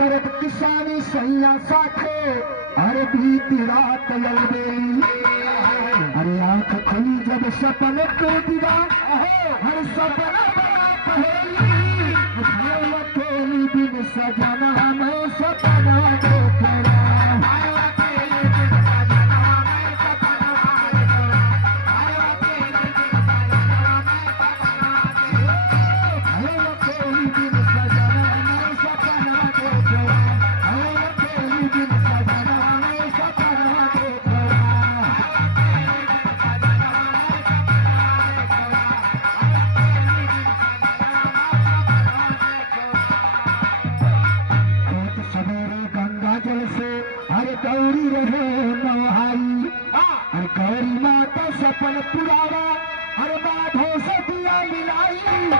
करत किसानी सैया साथे अरे बीती रात अलबेली। अरे आंख खुली जब सपन टूट गया हर सपना बना पहेली। अकेली दिन सजना में सपना देखना गौरी रहे नहाई। अरे गौरी माता सपन पुरावा हर बाधों से दिया मिलाई।